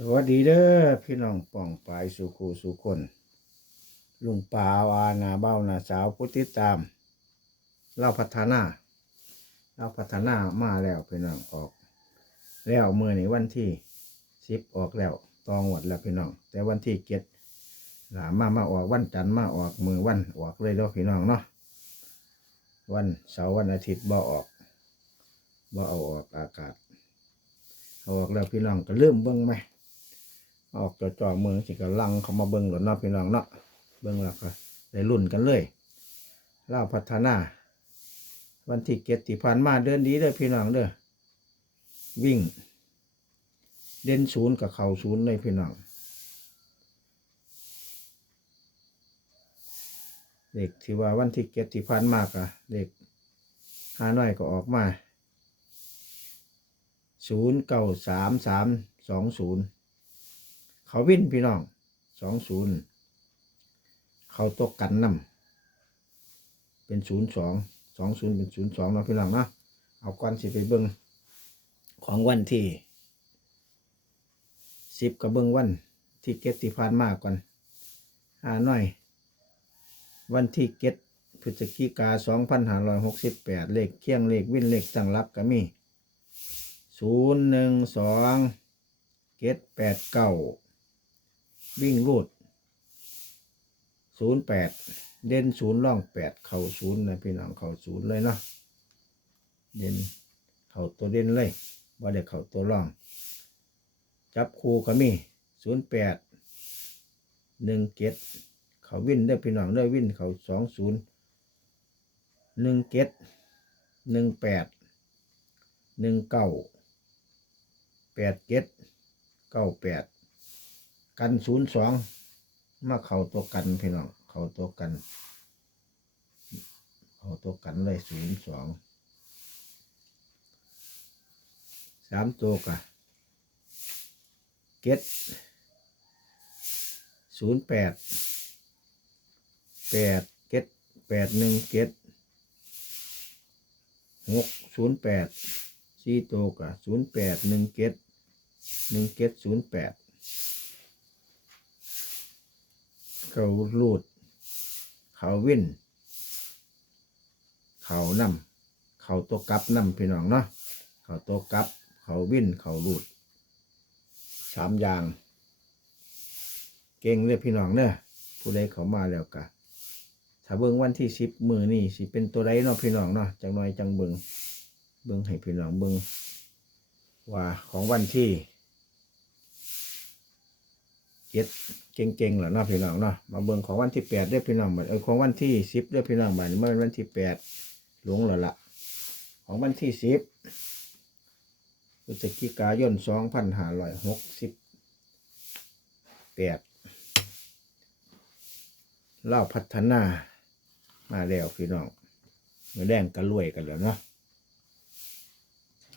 สวัสดีเด้อพี่น้องป่องปายสุขูสุคน ลุงป่าวานาเบ้านาสาวผู้ติดตามเล่าพัฒนาเล่าพัฒนามาแล้วพี่น้องออก แล้วเมื่อในวันที่สิบออกแล้วตองหวดแล้วพี่น้อง แต่วันที่เจ็ดหลามามาออกวันจันทร์มาออกมือวันออกเลยเด้อพี่น้องเนาะวันเสาร์วันอาทิตย์บ่ออกบ่เอาออกอากาศออกแล้วพี่น้องก็เริ่มเบิ่งไหม ออกจอจอมือสิกะลังเขามาเบิ่งหลดเนาพี่น้องเนาะเบิ่งแล้วก็ได้รุ่นกันเลยเล่าพัฒนา วันที่เก็ดที่ผ่านมาเดินดีเด้อพี่น้องเด้อวิ่ง เด่นศูนย์กับเข่าศูนย์เลยพี่น้องเด็กที่ว่าวันที่เก็ดที่ผ่านมากอะเด็กหาน้อยก็ออกมาศูนย์เก้าสามสามสองศูนย์ เขาวินพี่น้องสองศูนย์เขาตกกันนำเป็นศูนย์สองสองศูนย์เป็นศูนย์สองเนาะพี่น้องเนาะเอาก่อนสิไปเบิ้งของวันที่สิบกับเบิ้งวันที่เก็ตที่ผ่านมาก่อนหาหน่อย วันที่เก็ตพฤศจิกาสองพันห้าร้อยหกสิบแปดเลขเคียงเลขวินเลขตั้งรับก็มีศูนย์หนึ่งสองเก็ตแปดเก้า วิ่งรูดศูนย์แปดเด่นศูนย์ล่องแปดเข่าศูนย์นะพี่น้องเข่าศูนย์เลยเนาะเด่นเข่าตัวเด่นเลยว่าเด็กเข่าตัวล่อง จับคู่ก็มีศูนย์แปดหนึ่งเกตเขาวิ่นได้พี่น้องได้วิ่นเขาสองศูนย์หนึ่งเกตหนึ่งแปดหนึ่งเก้าแปดเกตเก้าแปด กันศูนย์สองมาเข้าตัวกันพี่น้องเข้าตัวกัน เข้าตัวกันเลยศูนย์สองสามตัวกะเก็ดศูนย์แปดแปดเก็ดแปดหนึ่งเก็ดหกศูนย์แปดสี่ตัวกะศูนย์แปดหนึ่งเก็ดหนึ่งเก็ดศูนย์แปด เขาลูด เขาวินเขานำเขาตัวกับนำพี่น้องเนาะเขาตัวกับ เขาวินเขาลูดสามอย่าง เก่งเลยพี่น้องเนอะผู้ใดเขามาแล้วกะถ้าเบิ่งวันที่สิบมือนี่สิเป็นตัวใดเนาะพี่น้องเนาะจังน้อยจังเบิ่งเบิ่งให้พี่น้องเบิ่งว่าของวันที่ เจ็ดเก่งๆแหละเนาะพี่น้องเนาะมาเบิ่งของวันที่แปดด้วยพี่น้องบัดเออของวันที่สิบด้วยพี่น้องบัดเมื่อวันที่แปดหลงแล้วละของวันที่สิบพฤศจิกายนสองพันห้าร้อยหกสิบแปดเล่าพัฒนามาแล้วพี่น้องเมื่อแดงก็รวยกันแล้วเนาะ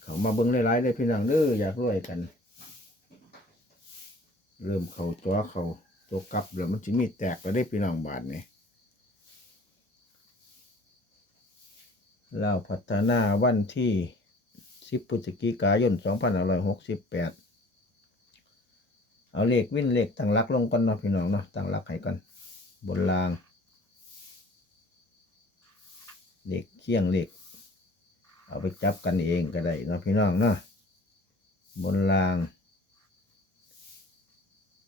เขามาเบิ่งหลายๆเลยพี่น้องเด้ออยากรวยกัน เริ่มเข่าตัวเข่าตัวกลับแล้วมันจะมีแตกแล้วได้พี่น้องบาทนี่เราพัฒนาวันที่สิบพฤศจิกายนสองพันห้าร้อยหกสิบแปดเอาเลขวิ่นเลขตั้งหลักลงก่อนเนาะพี่น้องเนาะตั้งหลักให้ก่อนบนราง เลขเคียงเลขเอาไปจับกันเองก็ได้เนาะพี่น้องเนาะบนราง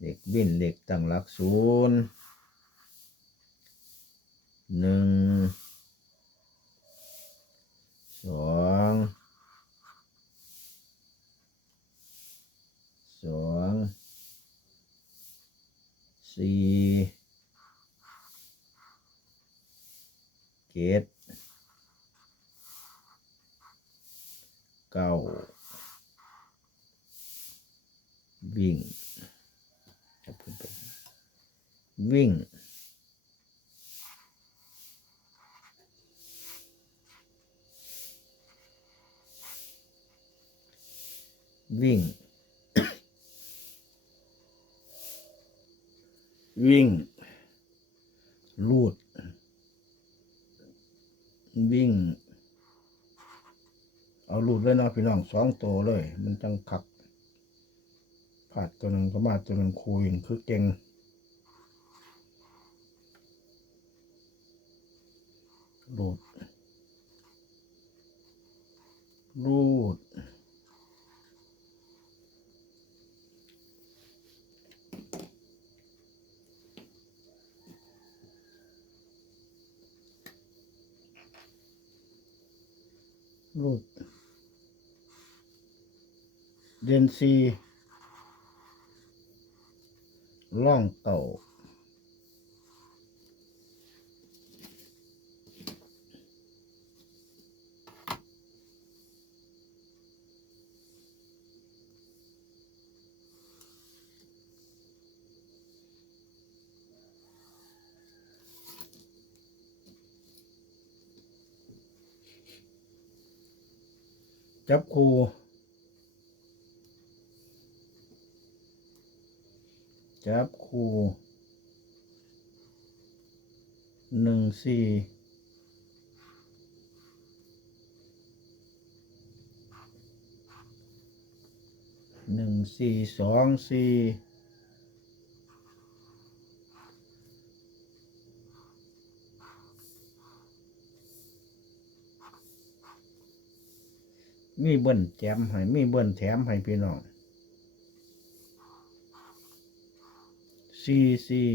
เด็กวินเด็กตั้งหลักศูนย์หนึ่งสองสองสี่เกตเก้าวิ่ง จะพูดไป วิ่ง วิ่ง วิ่ง ลูด วิ่ง เอาลูดเลยเนาะพี่น้องสองตัวเลย มันจังคัก พาดตัวหนึ่งก็มาตัวหนึ่งคูยิงคือเก่งรูด รูด รูด เดนซี ล่องเต่าจับคู จับคูหนึ่งสี่หนึ่งสี่สองสี่มีเบิ้นแจมให้มีเบิ้นแถมให้พี่น้อง สี่สี่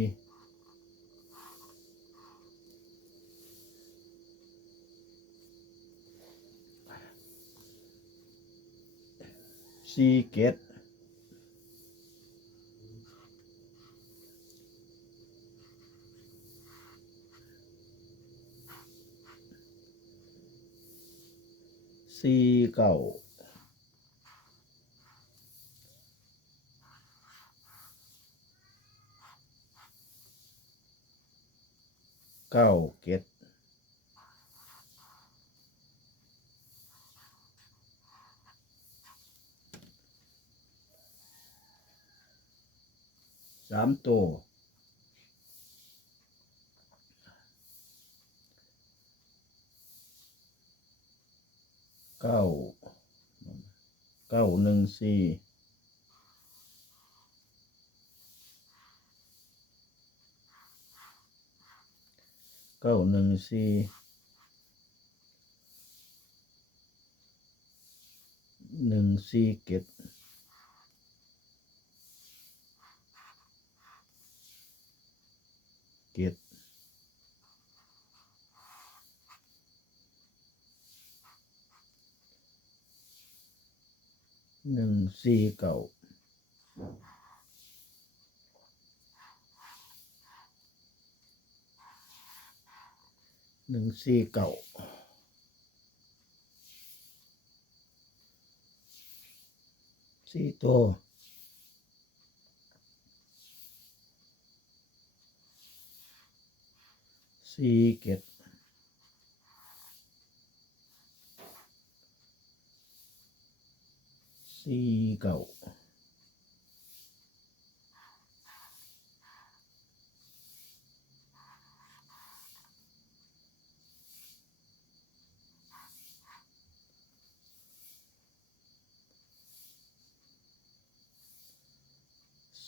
สี่เกตสี่เก้า เก้าเกตสามตัวเก้าเก้าหนึ่งสี่ เก้าหนึ่งสี่หนึ่งสี่เก็ดเก็ดหนึ่งสี่เก้า หนึ่งสี่เก้าสี่ตัวสี่เก็ดสี่เก้า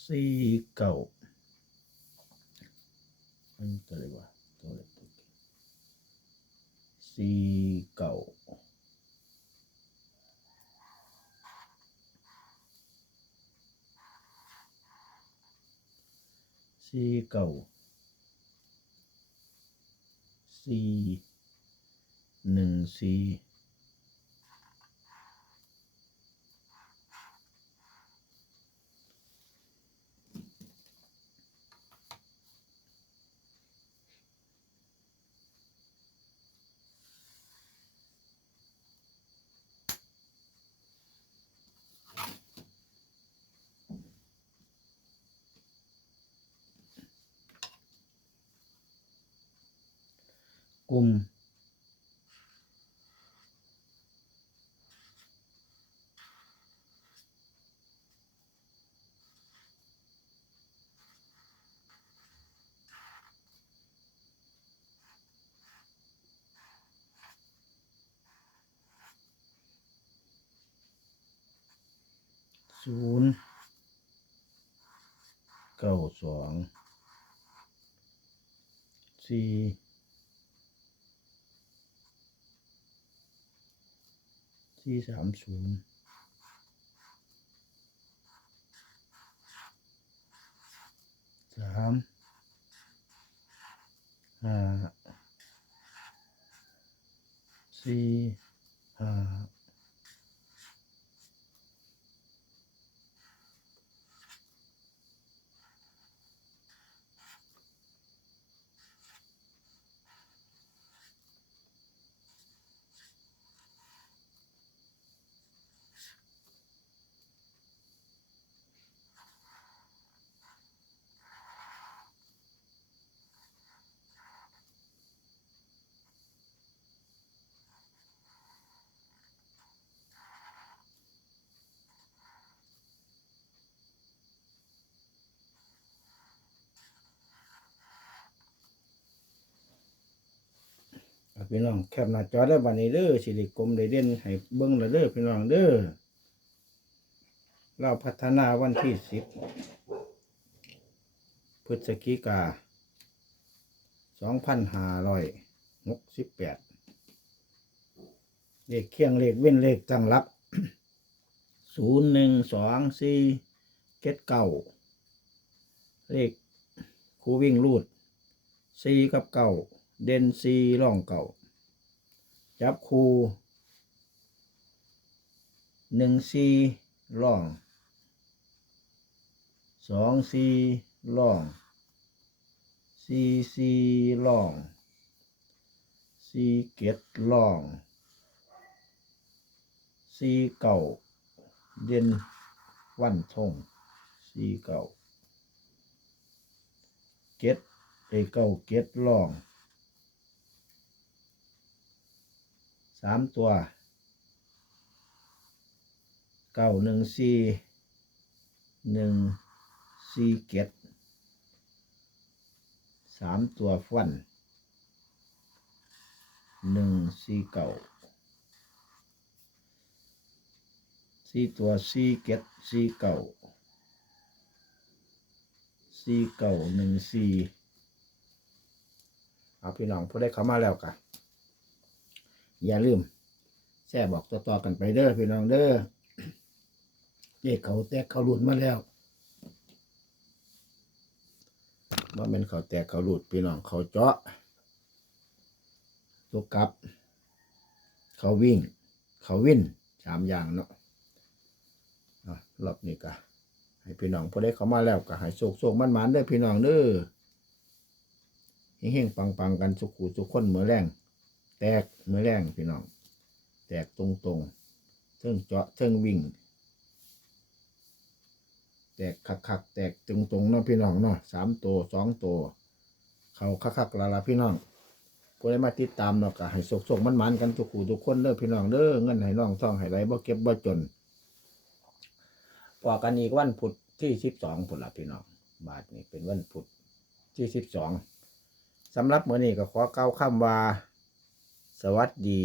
สี่เก้าอันตัวอะไรวะตัวอะไรตัวเก่งสี่เก้าสี่เก้าสี่หนึ่งสี่ กุม ศูนย์เก้าสองสี่ สี่สามศูนย์สามห้าสี่ห้า พี่น้องแคปหน้าจอได้บัดนี้เด้อสิริกรมได้เด่นให้เบิ่งล้วเด้อพี่น้องเด้อเราพัฒนาวันที่สิบพฤศจิกาสองพันห้าร้อยหกสิบแปดเลขเคียงเลขเว้นเลขจังรับศูนย์หนึ่งสองสี่เจ็ดเก้าเลขคูวิ่งรูดสี่กับเก่า เด่นสี่ร่องเก่า จับคูหนึ่งสี่ร่องสองสี่ร่องสี่สี่ร่องสี่เกตร่องสี่เก่า เด่นวันทงสี่เก่าเก็ดไอเก้าเก็ดล่อง สามตัวเก้าหนึ่งสี่หนึ่งสี่เก็ดสามตัวฟันหนึ่งสี่เก้าสี่ตัวสี่เก็ดสี่เก้าสี่เก้าหนึ่งสี่เอาพี่น้องผู้ได้เข้ามาแล้วกัน อย่าลืมแช่บอกต่อๆกันไปเด้อพี่น้องเด้อเจ๊เขาแตกเขาหลุดมาแล้วว่าเป็นเขาแตกเขาหลุดพี่น้องเขาเจาะตัวกลับ เขาวิ่ง เขาวิ่นสามอย่างเนาะรอบนี้กะให้พี่น้องพอได้เขามาแล้วก็ให้โศกโศกมันมันๆเด้อพี่น้องเด้อเฮงๆปังๆกันสุขุสุขคนเหมือแรง แตกเมือแรงพี่น้อง แตกตรงๆเทิงเจาะเทิงวิ่ง แตกคักๆแตกตรงๆเนาะพี่น้องเนาะสามตัวสองตัวเขาคักๆละละพี่น้องผู้ได้มาติดตามเนาะก็ให้โศกโศกมันมันๆกันสุขุทุกคนเด้อพี่น้องเด้อเงินให้น้องท่องให้ไหลบ่เก็บบ่จนพอกันอีกวันพุธที่สิบสองพุธละพี่น้องบาทนี้เป็นวันพุธที่สิบสองสำหรับมื้อนี้ก็ขอเก้าคำว่า สวัสดี